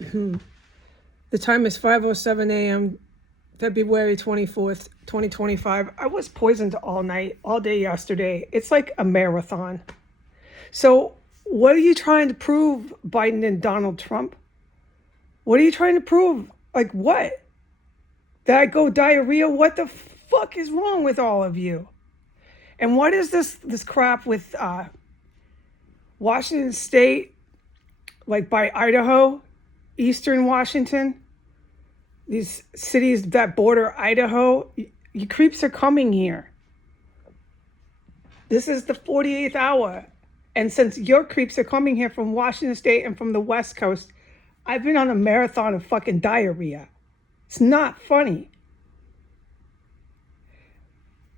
The time is 5:07 a.m., February 24th, 2025. I was poisoned all night, all day yesterday. It's like a marathon. So, what are you trying to prove, Biden and Donald Trump? What are you trying to prove? Like what? Did I go diarrhea? What the fuck is wrong with all of you? And what is this crap with Washington State, like by Idaho, Eastern Washington? These cities that border Idaho, you creeps are coming here. This is the 48th hour. And since your creeps are coming here from Washington State and from the West Coast, I've been on a marathon of fucking diarrhea. It's not funny.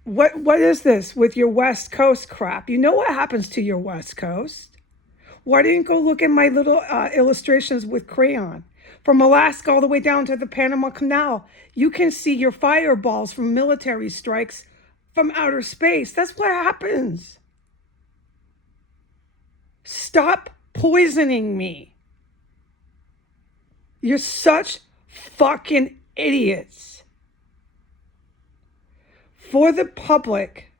What is this with your West Coast crap? You know what happens to your West Coast. Why didn't you go look at my little illustrations with crayon? From Alaska all the way down to the Panama Canal, you can see your fireballs from military strikes from outer space. That's what happens. Stop poisoning me. You're such fucking idiots. For the public,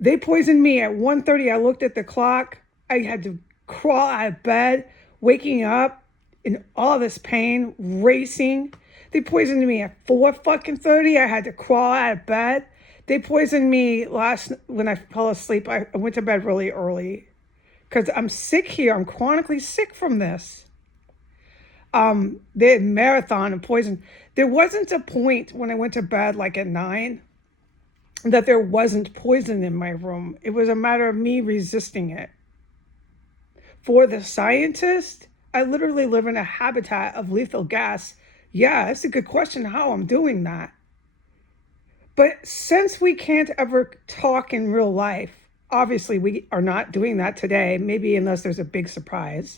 they poisoned me at 1:30. I looked at the clock. I had to crawl out of bed, waking up in all this pain, racing. They poisoned me at 4:30. I had to crawl out of bed. They poisoned me when I fell asleep. I went to bed really early because I'm sick here. I'm chronically sick from this. They had marathon and poison. There wasn't a point when I went to bed like at 9 that there wasn't poison in my room. It was a matter of me resisting it. For the scientist, I literally live in a habitat of lethal gas. Yeah, that's a good question how I'm doing that. But since we can't ever talk in real life, obviously we are not doing that today, maybe unless there's a big surprise.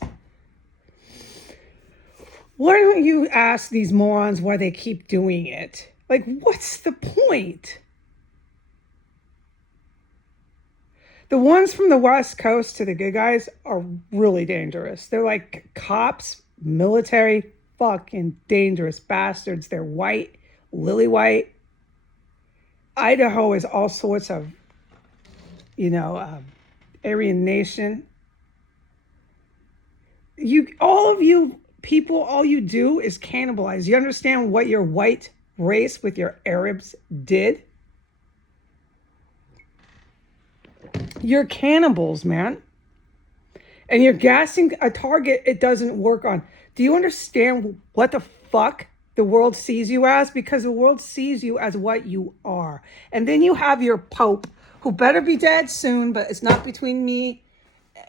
Why don't you ask these morons why they keep doing it? Like, what's the point? The ones from the West Coast to the good guys are really dangerous. They're like cops, military, fucking dangerous bastards. They're white, lily white. Idaho is all sorts of, Aryan nation. All of you people, all you do is cannibalize. You understand what your white race with your Arabs did? You're cannibals, man. And you're gassing a target it doesn't work on. Do you understand what the fuck the world sees you as? Because the world sees you as what you are. And then you have your Pope, who better be dead soon, but it's not between me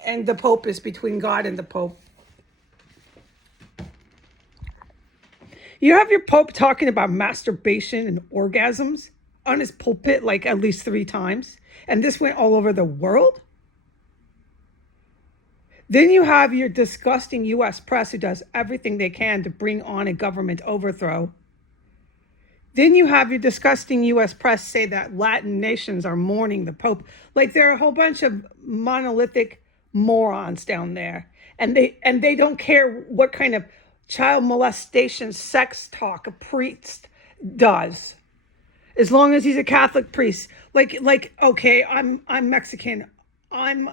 and the Pope, it's between God and the Pope. You have your Pope talking about masturbation and orgasms on his pulpit like at least 3 times. And this went all over the world. Then you have your disgusting U.S. press who does everything they can to bring on a government overthrow. Then you have your disgusting U.S. press say that Latin nations are mourning the Pope. Like they're a whole bunch of monolithic morons down there. And they don't care what kind of child molestation, sex talk a priest does. As long as he's a Catholic priest. Like okay, I'm Mexican. I'm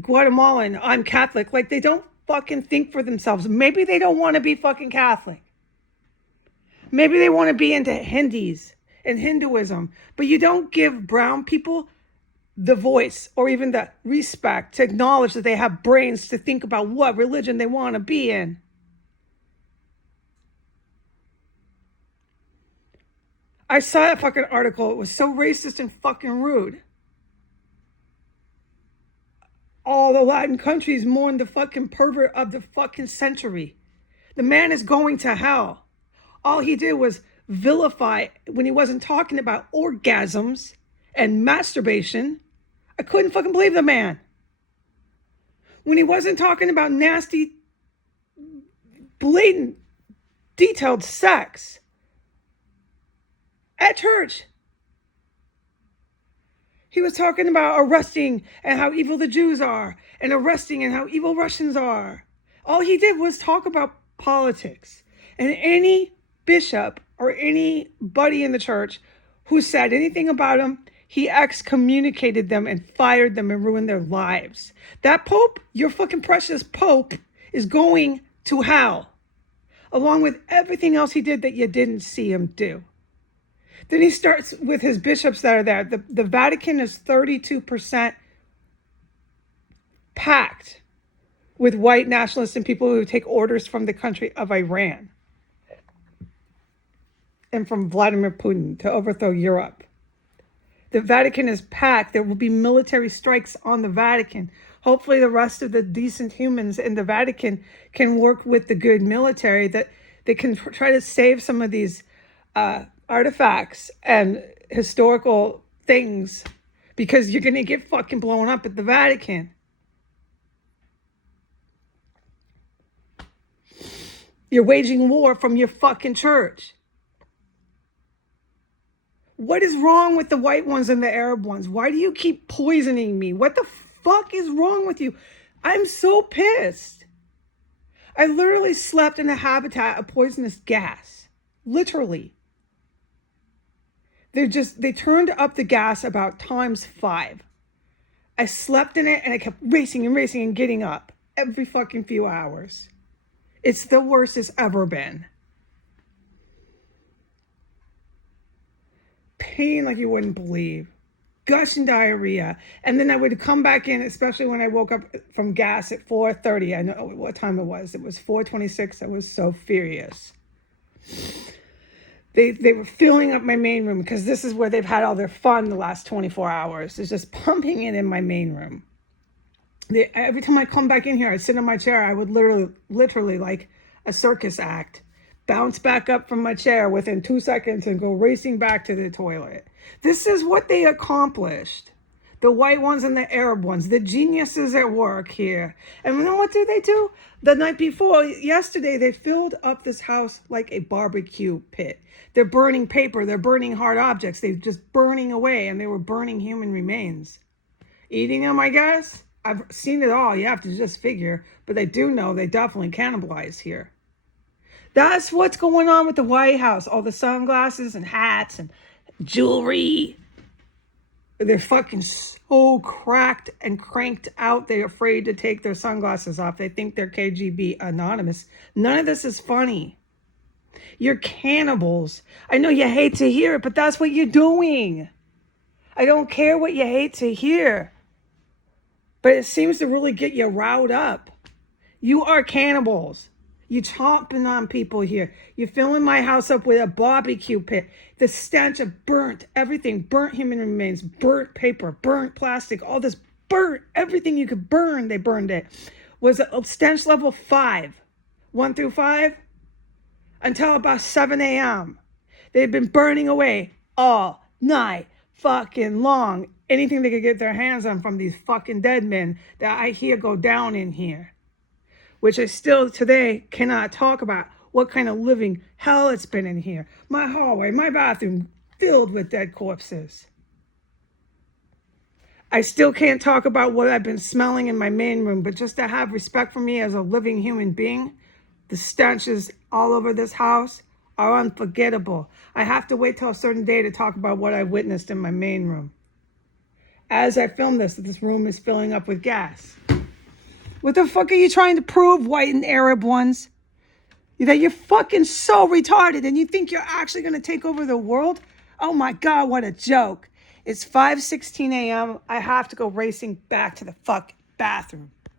Guatemalan, I'm Catholic. Like they don't fucking think for themselves. Maybe they don't want to be fucking Catholic. Maybe they want to be into Hindus and Hinduism. But you don't give brown people the voice or even the respect to acknowledge that they have brains to think about what religion they want to be in. I saw that fucking article. It was so racist and fucking rude. All the Latin countries mourn the fucking pervert of the fucking century. The man is going to hell. All he did was vilify when he wasn't talking about orgasms and masturbation. I couldn't fucking believe the man. When he wasn't talking about nasty, blatant, detailed sex at church. He was talking about arresting and how evil the Jews are, and arresting and how evil Russians are. All he did was talk about politics. And any bishop or anybody in the church who said anything about him, he excommunicated them and fired them and ruined their lives. That Pope, your fucking precious Pope, is going to hell, along with everything else he did that you didn't see him do. Then he starts with his bishops that are there. The Vatican is 32% packed with white nationalists and people who take orders from the country of Iran and from Vladimir Putin to overthrow Europe. The Vatican is packed. There will be military strikes on the Vatican. Hopefully the rest of the decent humans in the Vatican can work with the good military, that they can try to save some of these artifacts and historical things, because you're going to get fucking blown up at the Vatican. You're waging war from your fucking church. What is wrong with the white ones and the Arab ones? Why do you keep poisoning me? What the fuck is wrong with you? I'm so pissed. I literally slept in a habitat of poisonous gas. Literally. They turned up the gas about ×5. I slept in it and I kept racing and racing and getting up every fucking few hours. It's the worst it's ever been. Pain like you wouldn't believe. Gush and diarrhea. And then I would come back in, especially when I woke up from gas at 4:30. I know what time it was. It was 4:26. I was so furious. They were filling up my main room, because this is where they've had all their fun the last 24 hours. It's just pumping it in my main room. Every time I come back in here, I'd sit in my chair. I would literally like a circus act, bounce back up from my chair within 2 seconds and go racing back to the toilet. This is what they accomplished. The white ones and the Arab ones, the geniuses at work here. And you know what do they do? The night before, yesterday, they filled up this house like a barbecue pit. They're burning paper. They're burning hard objects. They're just burning away, and they were burning human remains. Eating them, I guess. I've seen it all. You have to just figure. But I do know they definitely cannibalize here. That's what's going on with the White House. All the sunglasses and hats and jewelry. They're fucking so cracked and cranked out. They're afraid to take their sunglasses off. They think they're KGB anonymous. None of this is funny. You're cannibals. I know you hate to hear it, but that's what you're doing. I don't care what you hate to hear, but it seems to really get you riled up. You are cannibals. You're chomping on people here. You're filling my house up with a barbecue pit. The stench of burnt everything, burnt human remains, burnt paper, burnt plastic, all this burnt, everything you could burn, they burned it. Was a stench level 5, 1 through 5, until about 7 a.m. They've been burning away all night fucking long. Anything they could get their hands on from these fucking dead men that I hear go down in here. Which I still today cannot talk about what kind of living hell it's been in here. My hallway, my bathroom filled with dead corpses. I still can't talk about what I've been smelling in my main room, but just to have respect for me as a living human being, the stenches all over this house are unforgettable. I have to wait till a certain day to talk about what I witnessed in my main room. As I film this room is filling up with gas. What the fuck are you trying to prove, white and Arab ones? That you're fucking so retarded and you think you're actually going to take over the world? Oh my God, what a joke. It's 5:16 a.m. I have to go racing back to the fucking bathroom.